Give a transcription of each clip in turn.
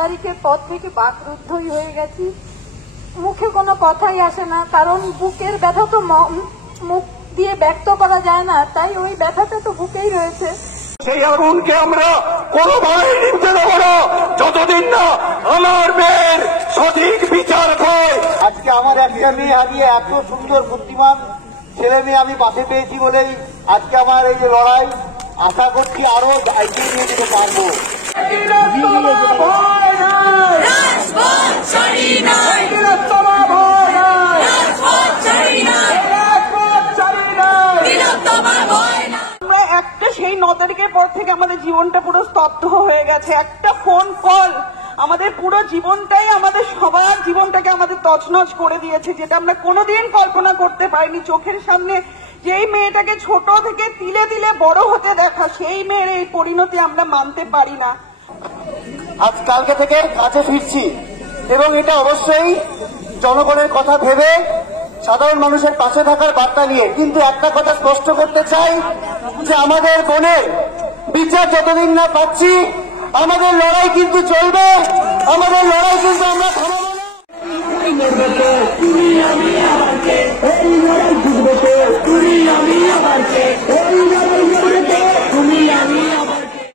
তারিখের পর থেকে বাকরুদ্ধই হয়ে গেছি। মুখে কোনো কথাই আসে না, কারণ বুকের ব্যথা তো মুখ দিয়ে ব্যক্ত করা যায় না, তাই ওই ব্যথাটা তো বুকেই রয়েছে। সেই আগুনকে আমরা কোনোভাবেই নিভতে দেব না যতদিন না আমার মেয়ের সঠিক বিচার হয়। আজকে আমার একটা মেয়ে হারিয়ে এত সুন্দর বুদ্ধিমান ছেলে মেয়ে আমি পাশে পেয়েছি বলেই আজকে আমার এই যে লড়াই, আশা করছি আরো এগিয়ে নিয়ে যেতে পারবো। সেই 9 তারিখের পর থেকে আমাদের জীবনটা পুরো স্তব্ধ হয়ে গেছে। একটা ফোন কল আমাদের পুরো জীবনটাই, আমাদের সবার জীবনটাকে আমাদের তছনছ করে দিয়েছে, যেটা আমরা কোনোদিন কল্পনা করতে পারিনি। চোখের সামনে যেই মেয়েটাকে ছোট থেকে তিলে তিলে বড় হতে দেখা, সেই মেয়ের এই পরিণতি আমরা মানতে পারি না। আজ কালকে থেকে কাজে ফিরছি এবং এটা অবশ্যই জনগণের কথা ভেবে সাধারণ মানুষের পাশে থাকার বার্তা নিয়ে, কিন্তু একটা কথা স্পষ্ট করতে চাই যে আমাদের বোনের বিচার যতদিন না পাচ্ছি আমাদের লড়াই কিন্তু চলবে, আমাদের লড়াই কিন্তু আমরা থামাবো না।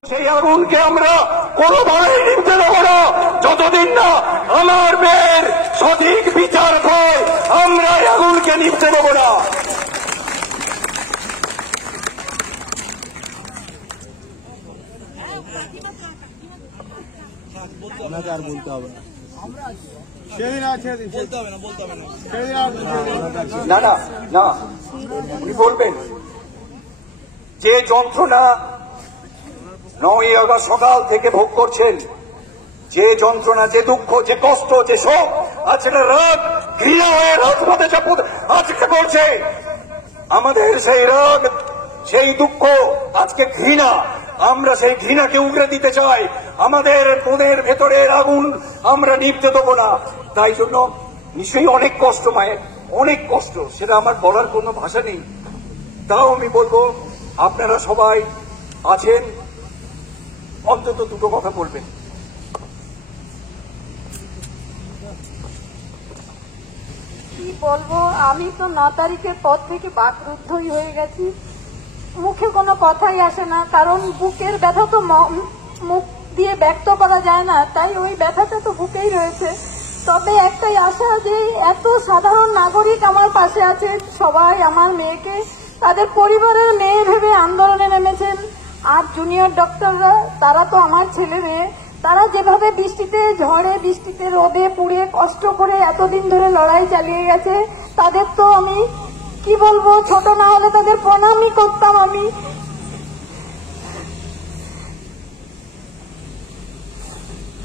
সেই আগুনকে আমরা কোনোভাবেই নিভতে দেব না যতদিন না আমার মেয়ের সঠিক বিচার হয়। আমরা এই আগুনকে নিভতে দেব না। আর বলতে হবে না না না, উনি বলবেন যে যন্ত্রণা 9ই আগস্ট সকাল থেকে ভোগ করছেন, যে যন্ত্রণা, যে দুঃখ, যে কষ্ট, যে শোক, আজ সেটা রাগ ঘৃণা হয়ে রাজপথে আজকে করছে। আমাদের সেই রাগ, সেই দুঃখ, আজকে ঘৃণা, আমরা সেই ঘৃণাকে উগরে দিতে চাই। আমাদের মনের ভেতরের আগুন আমরা নিভতে দেবো না। তাই জন্য নিশ্চয়ই অনেক কষ্ট মায়ের, অনেক কষ্ট, সেটা আমার বলার কোনো ভাষা নেই। তাও আমি বলবো আপনারা সবাই আছেন, অন্তত দুটো কথা বলবেন। কি বলবো, আমি তো 9 তারিখের পর থেকে বাকরুদ্ধই হয়ে গেছি। মুখে কোনো কথাই আসে না, কারণ বুকের ব্যথা তো মুখ দিয়ে ব্যক্ত করা যায় না, তাই ওই ব্যথাটা তো বুকেই রয়েছে। তবে একটাই আশা যে এত সাধারণ নাগরিক আমার পাশে আছে, সবাই আমার মেয়েকে তাদের পরিবারের মেয়ে ভেবে আন্দোলনে নেমেছেন। আর জুনিয়র ডক্টররা, তারা তো আমার ছেলে মেয়ে, তারা যেভাবে বৃষ্টিতে, ঝড়ে বৃষ্টিতে, রোদে পুড়ে কষ্ট করে এতদিন ধরে লড়াই চালিয়ে গেছে, তাদের তো আমি কি বলবো, ছোট না হলে তাদের প্রণামই করতাম আমি।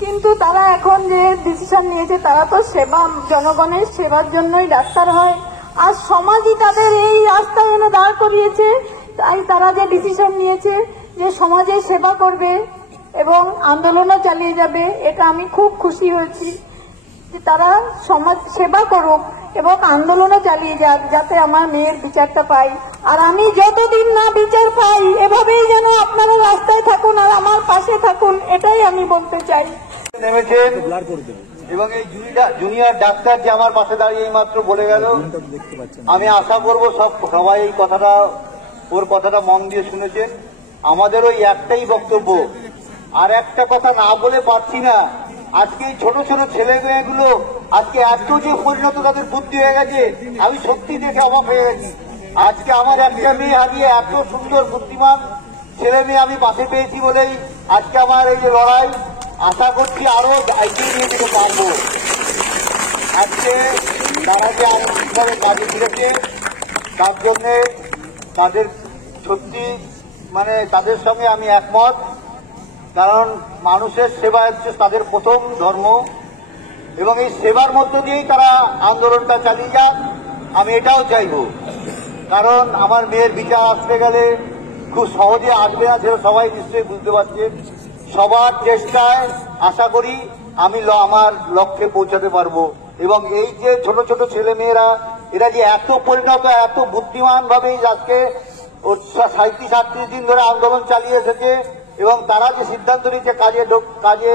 কিন্তু তারা এখন যে ডিসিশন নিয়েছে, তারা তো সেবা, জনগণের সেবার জন্যই ডাক্তার হয়, আর সমাজই তাদের এই রাস্তায় এনে দাঁড় করিয়েছে। তাই তারা যে ডিসিশন নিয়েছে যে সমাজের সেবা করবে এবং আন্দোলনও চালিয়ে যাবে, এটা আমি খুব খুশি হয়েছি যে তারা সমাজ সেবা করুক এবং আন্দোলনও চালিয়ে যাক, যাতে আমার মেয়ের বিচারটা পাই। আর আমি যতদিন না বিচার পাই, এভাবেই যেন আপনারা রাস্তায় থাকুন আর আমার পাশে থাকুন, এটাই আমি বলতে চাই। নেমেছেন এবং এই জুনিয়র ডাক্তার যে আমার পাশে দাঁড়িয়ে এই মাত্র বলে গেল, আমি আশা করবো সবাই এই কথাটা, ওর কথাটা মন দিয়ে শুনেছেন। আমাদের ওই একটাই বক্তব্য, আর একটা কথা না বলে পারছি না। আজকে এই ছোট ছোট ছেলে মেয়েগুলো আজকে এত যে পরিণত তাদের বুদ্ধি হয়ে গেছে, আমি সত্যি দেখে অবাক হয়ে গেছি। আজকে আমার একটা মেয়ে হারিয়ে এত সুন্দর বুদ্ধিমান ছেলে মেয়ে আমি পাশে পেয়েছি বলেই আজকে আমার এই যে লড়াই, আশা করছি আরো এগিয়ে নিয়ে যেতে পারবো। আজকে তারা যে আনুষ্ঠানিকভাবে কাজে ফিরেছে, তার জন্য তাদের সত্যি মানে তাদের সঙ্গে আমি একমত, কারণ মানুষের সেবা হচ্ছে তাদের প্রথম ধর্ম এবং এই সেবার মধ্য দিয়েই তারা আন্দোলনটা চালিয়ে যাক, আমি এটাও চাইব। কারণ আমার মেয়ের বিচার আসতে গেলে খুব সহজে আসবে না, সেটা সবাই নিশ্চয়ই বুঝতে পারছে। সবার চেষ্টায় আশা করি আমি আমার লক্ষ্যে পৌঁছাতে পারবো। এবং এই যে ছোট ছোট ছেলে মেয়েরা, এরা যে এত পরিণত, এত বুদ্ধিমান ভাবে আজকে 37-38 দিন ধরে আন্দোলন চালিয়ে এসেছে এবং তারা যে সিদ্ধান্ত নিচ্ছে কাজে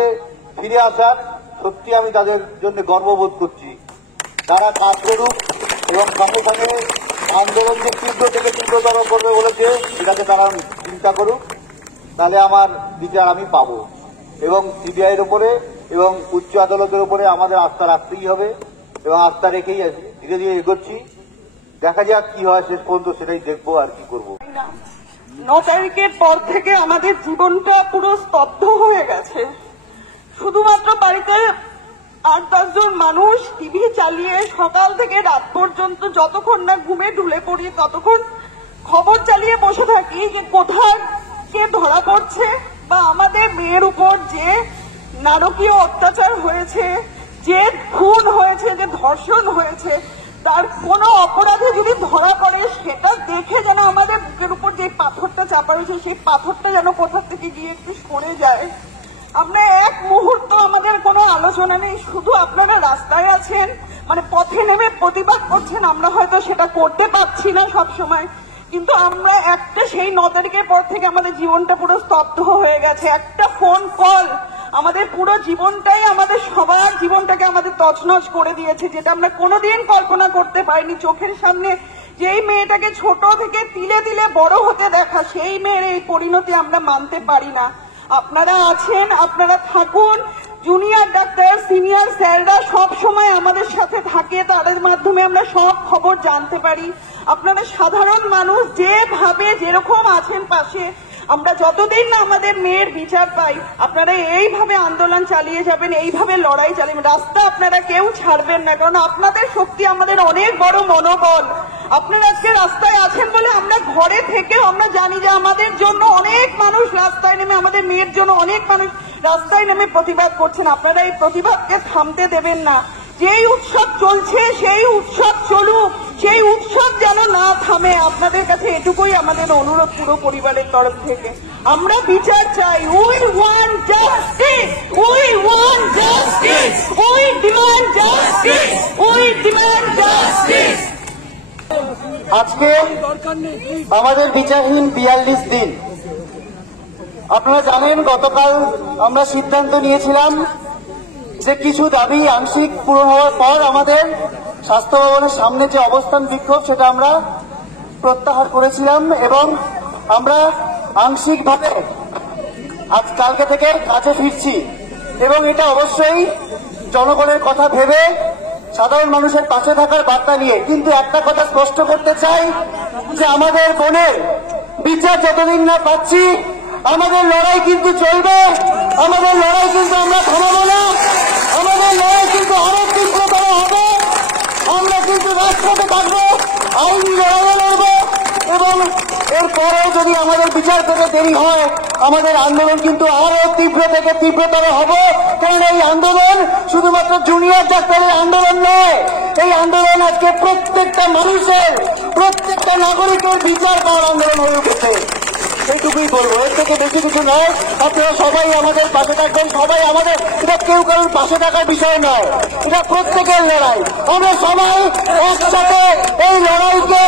ফিরে আসার সত্যি আমি তাদের জন্য গর্ববোধ করছি। তারা কাজ করুক এবং সঙ্গে সঙ্গে আন্দোলনকে তীব্র থেকে তীব্রতর করবে বলেছে, এটাকে তারা চিন্তা করুক, তাহলে আমার বিচার আমি পাবো। এবং সিবিআইয়ের উপরে এবং উচ্চ আদালতের উপরে আমাদের আস্থা রাখতেই হবে এবং আস্থা রেখেই ধীরে ধীরে এগোচ্ছি। দেখা যাক কি হয়, শেষ পর্যন্ত সেটাই দেখবো আর কি করবো। 9 তারিখের পর থেকে আমাদের জীবনটা পুরো স্তব্ধ হয়ে গেছে। শুধুমাত্র বাড়িতে 8-10 জন মানুষ টিভি চালিয়ে সকাল থেকে রাত পর্যন্ত যতক্ষণ না ঘুমে ঢুলে পড়ি ততক্ষণ খবর চালিয়ে বসে থাকি যে কোথায় কে ধরা পড়ছে বা আমাদের মেয়ের উপর যে নারকীয় অত্যাচার হয়েছে, যে খুন হয়েছে, যে ধর্ষণ হয়েছে, তার কোনো অপরাধে যদি ধরা পড়ে সেটা দেখে যেন আমাদের বুকের উপর যে পাথরটা চাপা রয়েছে সেই পাথরটা যেন কোথা থেকে গিয়ে একটু সরে যায়। আমরা এক মুহূর্ত আমাদের কোনো আলোচনা নেই, শুধু আপনারা রাস্তায় আছেন, মানে পথে নেমে প্রতিবাদ করছেন। আমরা হয়তো সেটা করতে পারছি না সব সময়, কিন্তু আমরা একটা সেই 9 তারিখের পর থেকে আমাদের জীবনটা পুরো স্তব্ধ হয়ে গেছে। একটা ফোন কল আমাদের পুরো জীবনটাই, আমাদের সবার জীবনটাকে আমাদের তছনছ করে দিয়েছে, যেটা আমরা কোনোদিন কল্পনা করতে পারিনি। চোখের সামনে যেই মেয়েটাকে ছোট থেকে তিলে তিলে বড় হতে দেখা, সেই মেয়ের এই পরিণতি আমরা মানতে পারি না। আপনারা আছেন, আপনারা থাকুন। জুনিয়র ডাক্তার, সিনিয়র স্যাররা সব সময় আমাদের সাথে থাকে, তাদের মাধ্যমে আমরা সব খবর জানতে পারি। আপনারা সাধারণ মানুষ যেভাবে যেরকম আছেন পাশে, আমরা যতদিন না আমাদের মেয়ের বিচার পাই আপনারা এইভাবে আন্দোলন চালিয়ে যাবেন, এইভাবে লড়াই চালিয়ে রাস্তা আপনারা কেউ ছাড়বেন না, কারণ আপনাদের শক্তি আমাদের অনেক বড় মনোবল। আপনারা আজকে রাস্তায় আছেন বলে আমরা ঘরে থেকেও আমরা জানি যে আমাদের জন্য অনেক মানুষ রাস্তায় নেমে, আমাদের মেয়ের জন্য অনেক মানুষ রাস্তায় নেমে প্রতিবাদ করছেন। আপনারা এই প্রতিবাদকে থামতে দেবেন না। যেই উৎসব চলছে সেই উৎসব চলুক, সেই উৎসব যেন না থামে। আপনাদের কাছে এটুকুই আমাদের অনুরোধ পুরো পরিবারের তরফ থেকে। আমরা বিচার চাই। We want justice, we want justice, we demand justice, we demand justice. আজকে আমাদের বিচারহীন 42 দিন। আপনারা জানেন গতকাল আমরা সিদ্ধান্ত নিয়েছিলাম যে কিছু দাবি আংশিক পূরণ হওয়ার পর আমাদের স্বাস্থ্য ভবনের সামনে যে অবস্থান বিক্ষোভ সেটা আমরা প্রত্যাহার করেছিলাম এবং আমরা আংশিকভাবে আজ কালকে থেকে কাজে ফিরছি এবং এটা অবশ্যই জনগণের কথা ভেবে সাধারণ মানুষের পাশে থাকার বার্তা নিয়ে। কিন্তু একটা কথা স্পষ্ট করতে চাই যে আমাদের বোনের বিচার যতদিন না পাচ্ছি আমাদের লড়াই কিন্তু চলবে, আমাদের লড়াই কিন্তু আমরা থামাবো না, আমাদের লড়াই কিন্তু আরো তীব্রতর হবে। আমরা কিন্তু রাজপথে থাকবো, আইনি লড়াই লড়বো এবং এরপরেও যদি আমাদের বিচার পেতে দেরি হয় আমাদের আন্দোলন কিন্তু আরো তীব্র থেকে তীব্রতর হবে। কারণ এই আন্দোলন শুধুমাত্র জুনিয়র ডাক্তারের আন্দোলন নয়, এই আন্দোলন আজকে প্রত্যেকটা মানুষের, প্রত্যেকটা নাগরিকের বিচার পাওয়ার আন্দোলন হয়ে উঠেছে। এইটুকুই বলবো, এর থেকে বেশি কিছু নয়। আপনারা সবাই আমাদের পাশে থাকবেন, সবাই আমাদের, এটা কেউ কারোর পাশে থাকার বিষয় নয়, এটা প্রত্যেকের লড়াই। আমরা সবাই একসাথে এই লড়াইকে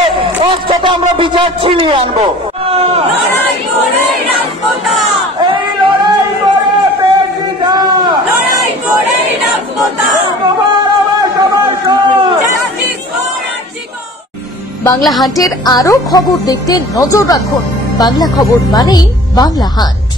একসাথে আমরা বিচার ছিনিয়ে আনবো। বাংলা হান্টের আরো খবর দেখতে নজর রাখুন। বাংলা খবর মানেই বাংলা হান্ট।